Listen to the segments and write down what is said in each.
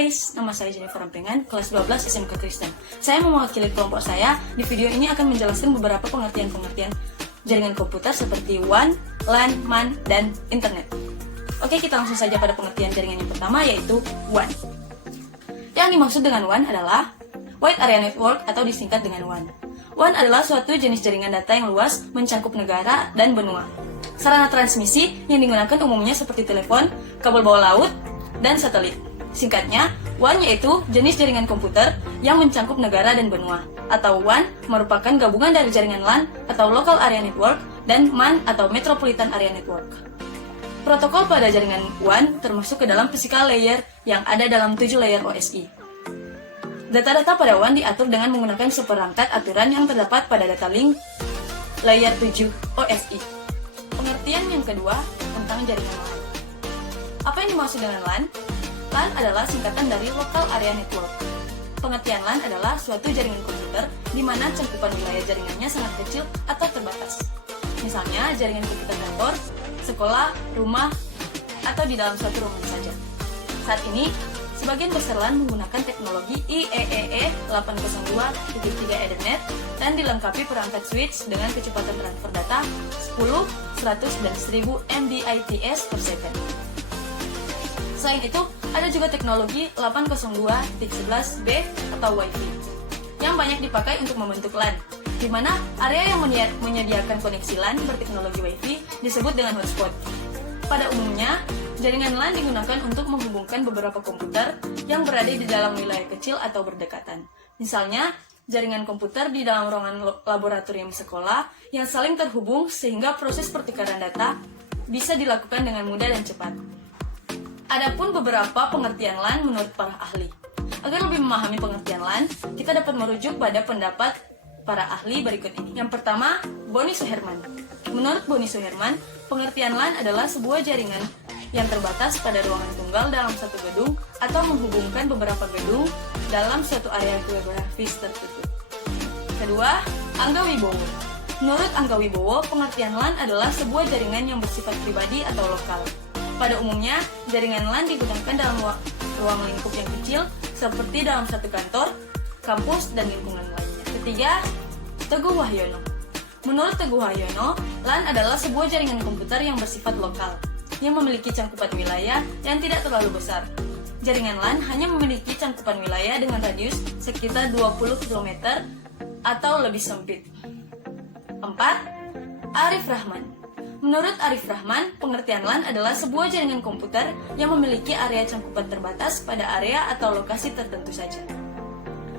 guys, nama saya Jennifer Rampengan, kelas 12 SMK Kristen. Saya mewakili kelompok saya. Di video ini akan menjelaskan beberapa pengertian-pengertian jaringan komputer seperti WAN, LAN, MAN, dan Internet. Oke, kita langsung saja pada pengertian jaringan yang pertama, yaitu WAN. Yang dimaksud dengan WAN adalah Wide Area Network atau disingkat dengan WAN. WAN adalah suatu jenis jaringan data yang luas, mencakup negara dan benua. Sarana transmisi yang digunakan umumnya seperti telepon, kabel bawah laut, dan satelit. Singkatnya, WAN yaitu jenis jaringan komputer yang mencakup negara dan benua, atau WAN merupakan gabungan dari jaringan LAN atau Local Area Network dan MAN atau Metropolitan Area Network. Protokol pada jaringan WAN termasuk ke dalam physical layer yang ada dalam 7 layer OSI. Data-data pada WAN diatur dengan menggunakan seperangkat aturan yang terdapat pada data link layer 7 OSI. Pengertian yang kedua tentang jaringan LAN. Apa yang dimaksud dengan LAN? LAN adalah singkatan dari Local Area Network. Pengertian LAN adalah suatu jaringan komputer di mana cakupan wilayah jaringannya sangat kecil atau terbatas. Misalnya, jaringan komputer kantor, sekolah, rumah, atau di dalam suatu ruangan saja. Saat ini, sebagian besar LAN menggunakan teknologi IEEE 802.3 Ethernet dan dilengkapi perangkat switch dengan kecepatan transfer data 10, 100, dan 1000 Mbps per second. Selain itu, ada juga teknologi 802.11b atau Wi-Fi yang banyak dipakai untuk membentuk LAN, di mana area yang menyediakan koneksi LAN berteknologi Wi-Fi disebut dengan hotspot. Pada umumnya, jaringan LAN digunakan untuk menghubungkan beberapa komputer yang berada di dalam wilayah kecil atau berdekatan. Misalnya, jaringan komputer di dalam ruangan laboratorium sekolah yang saling terhubung sehingga proses pertukaran data bisa dilakukan dengan mudah dan cepat. Adapun beberapa pengertian LAN menurut para ahli. Agar lebih memahami pengertian LAN, kita dapat merujuk pada pendapat para ahli berikut ini. Yang pertama, Bonnie Suherman. Menurut Bonnie Suherman, pengertian LAN adalah sebuah jaringan yang terbatas pada ruangan tunggal dalam satu gedung atau menghubungkan beberapa gedung dalam suatu area geografis tertutup. Kedua, Angga Wibowo. Menurut Angga Wibowo, pengertian LAN adalah sebuah jaringan yang bersifat pribadi atau lokal. Pada umumnya, jaringan LAN digunakan dalam ruang lingkup yang kecil, seperti dalam satu kantor, kampus, dan lingkungan lainnya. Ketiga, Teguh Wahyono. Menurut Teguh Wahyono, LAN adalah sebuah jaringan komputer yang bersifat lokal, yang memiliki cangkupan wilayah yang tidak terlalu besar. Jaringan LAN hanya memiliki cangkupan wilayah dengan radius sekitar 20 km atau lebih sempit. 4. Arif Rahman. Menurut Arif Rahman, pengertian LAN adalah sebuah jaringan komputer yang memiliki area cangkupan terbatas pada area atau lokasi tertentu saja.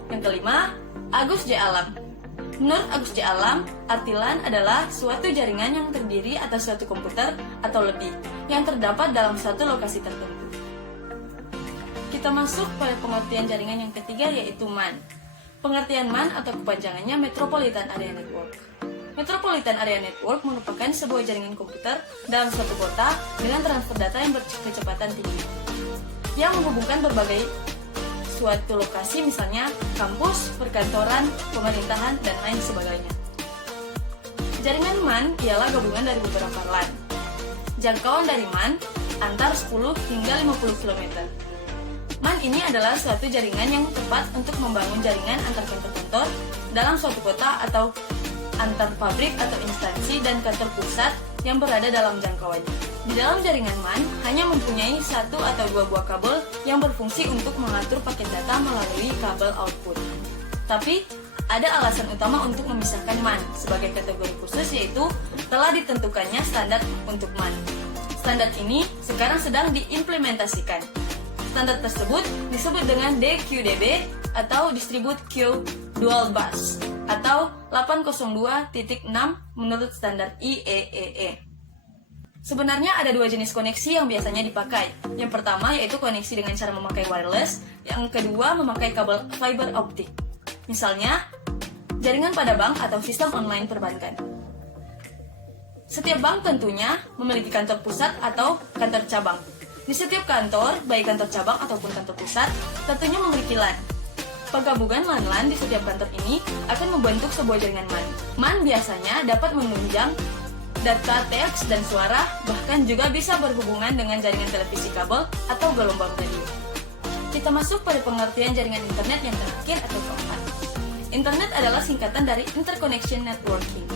Yang kelima, Agus J. Alam. Menurut Agus J. Alam, arti LAN adalah suatu jaringan yang terdiri atas suatu komputer atau lebih yang terdapat dalam suatu lokasi tertentu. Kita masuk pada pengertian jaringan yang ketiga, yaitu MAN. Pengertian MAN atau kepanjangannya Metropolitan Area Network. Metropolitan Area Network merupakan sebuah jaringan komputer dalam suatu kota dengan transfer data yang berkecepatan tinggi, yang menghubungkan berbagai suatu lokasi, misalnya kampus, perkantoran, pemerintahan, dan lain sebagainya. Jaringan MAN ialah gabungan dari beberapa LAN. Jangkauan dari MAN antar 10 hingga 50 km. MAN ini adalah suatu jaringan yang tepat untuk membangun jaringan antar kantor-kantor dalam suatu kota atau antar pabrik atau instansi dan kantor pusat yang berada dalam jangkauannya. Di dalam jaringan MAN hanya mempunyai satu atau dua buah kabel yang berfungsi untuk mengatur paket data melalui kabel output. Tapi, ada alasan utama untuk memisahkan MAN sebagai kategori khusus, yaitu telah ditentukannya standar untuk MAN. Standar ini sekarang sedang diimplementasikan. Standar tersebut disebut dengan DQDB atau Distribute Queue Dual Bus atau 802.6 menurut standar IEEE. Sebenarnya ada dua jenis koneksi yang biasanya dipakai. Yang pertama yaitu koneksi dengan cara memakai wireless, yang kedua memakai kabel fiber optik. Misalnya, jaringan pada bank atau sistem online perbankan. Setiap bank tentunya memiliki kantor pusat atau kantor cabang. Di setiap kantor, baik kantor cabang ataupun kantor pusat, tentunya memiliki LAN. Penggabungan LAN-LAN di setiap kantor ini akan membentuk sebuah jaringan MAN. MAN biasanya dapat menunjang data teks dan suara, bahkan juga bisa berhubungan dengan jaringan televisi kabel atau gelombang radio. kita masuk pada pengertian jaringan internet yang terakhir atau keempat. Internet adalah singkatan dari Interconnection Networking.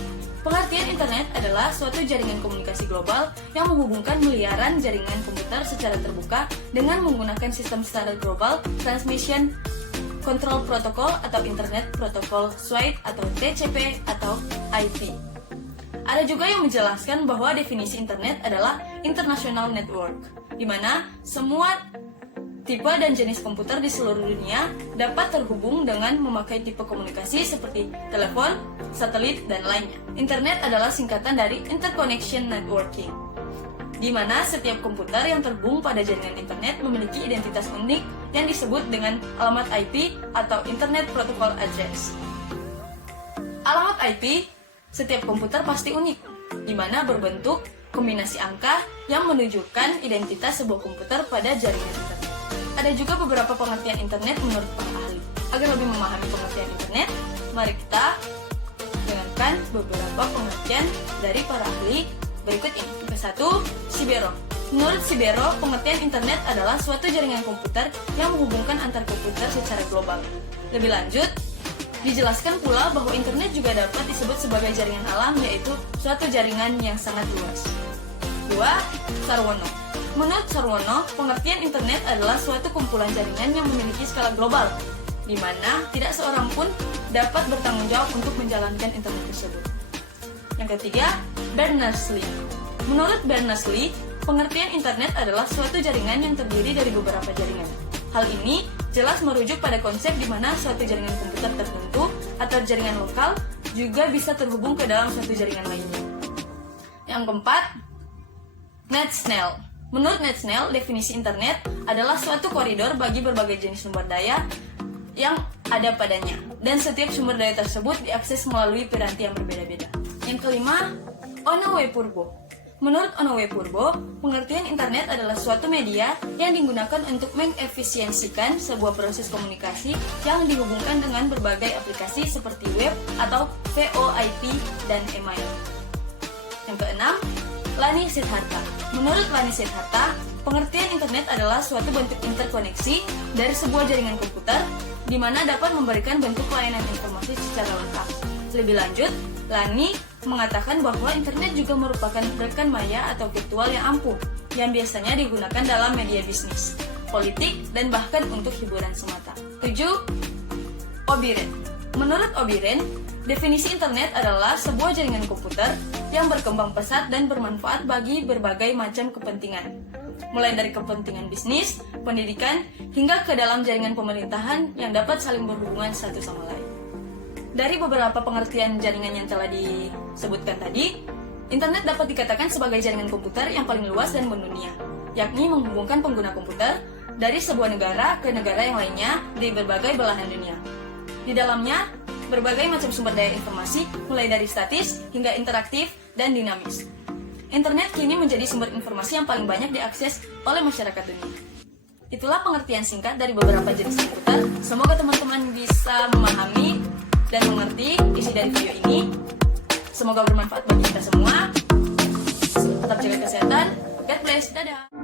Pengertian internet adalah suatu jaringan komunikasi global yang menghubungkan miliaran jaringan komputer secara terbuka dengan menggunakan sistem standar global transmission control protocol atau Internet Protocol Suite atau TCP atau IP. Ada juga yang menjelaskan bahwa definisi internet adalah international network, di mana semua tipe dan jenis komputer di seluruh dunia dapat terhubung dengan memakai tipe komunikasi seperti telepon, satelit, dan lainnya. Internet adalah singkatan dari Interconnection Networking, di mana setiap komputer yang terhubung pada jaringan internet memiliki identitas unik yang disebut dengan alamat IP atau Internet Protocol Address. Alamat IP setiap komputer pasti unik, di mana berbentuk kombinasi angka yang menunjukkan identitas sebuah komputer pada jaringan internet. Ada juga beberapa pengertian internet menurut para ahli. Agar lebih memahami pengertian internet, mari kita dengarkan beberapa pengertian dari para ahli berikut ini. Ke-1, Sibero. Menurut Sibero, pengertian internet adalah suatu jaringan komputer yang menghubungkan antar komputer secara global. Lebih lanjut, dijelaskan pula bahwa internet juga dapat disebut sebagai jaringan alam, yaitu suatu jaringan yang sangat luas. 2. Sarwono. Menurut Sarwono, pengertian internet adalah suatu kumpulan jaringan yang memiliki skala global, di mana tidak seorang pun dapat bertanggung jawab untuk menjalankan internet tersebut. Yang ketiga, Berners-Lee. Menurut Berners-Lee, pengertian internet adalah suatu jaringan yang terdiri dari beberapa jaringan. Hal ini jelas merujuk pada konsep di mana suatu jaringan komputer tertentu atau jaringan lokal juga bisa terhubung ke dalam suatu jaringan lainnya. Yang keempat, NetSnell. Menurut NetSnell, definisi internet adalah suatu koridor bagi berbagai jenis sumber daya yang ada padanya, dan setiap sumber daya tersebut diakses melalui piranti yang berbeda-beda. Yang kelima, Onowe Purbo. Menurut Onowe Purbo, pengertian internet adalah suatu media yang digunakan untuk mengefisiensikan sebuah proses komunikasi yang dihubungkan dengan berbagai aplikasi seperti web atau VoIP dan email. Yang keenam, Lani Siddhartha. Menurut Lani Siddhartha, pengertian internet adalah suatu bentuk interkoneksi dari sebuah jaringan komputer di mana dapat memberikan bentuk layanan informasi secara lengkap. Lebih lanjut, Lani mengatakan bahwa internet juga merupakan rekan maya atau virtual yang ampuh, yang biasanya digunakan dalam media bisnis, politik, dan bahkan untuk hiburan semata. 7. O'Brien. Menurut O'Brien, definisi internet adalah sebuah jaringan komputer yang berkembang pesat dan bermanfaat bagi berbagai macam kepentingan, mulai dari kepentingan bisnis, pendidikan, hingga ke dalam jaringan pemerintahan yang dapat saling berhubungan satu sama lain. Dari beberapa pengertian jaringan yang telah disebutkan tadi, internet dapat dikatakan sebagai jaringan komputer yang paling luas dan mendunia, yakni menghubungkan pengguna komputer dari sebuah negara ke negara yang lainnya di berbagai belahan dunia. Di dalamnya, berbagai macam sumber daya informasi, mulai dari statis hingga interaktif dan dinamis. Internet kini menjadi sumber informasi yang paling banyak diakses oleh masyarakat dunia. Itulah pengertian singkat dari beberapa jenis komputer. Semoga teman-teman bisa memahami dan mengerti isi dari video ini. Semoga bermanfaat bagi kita semua. Tetap jaga kesehatan. God bless. Dadah.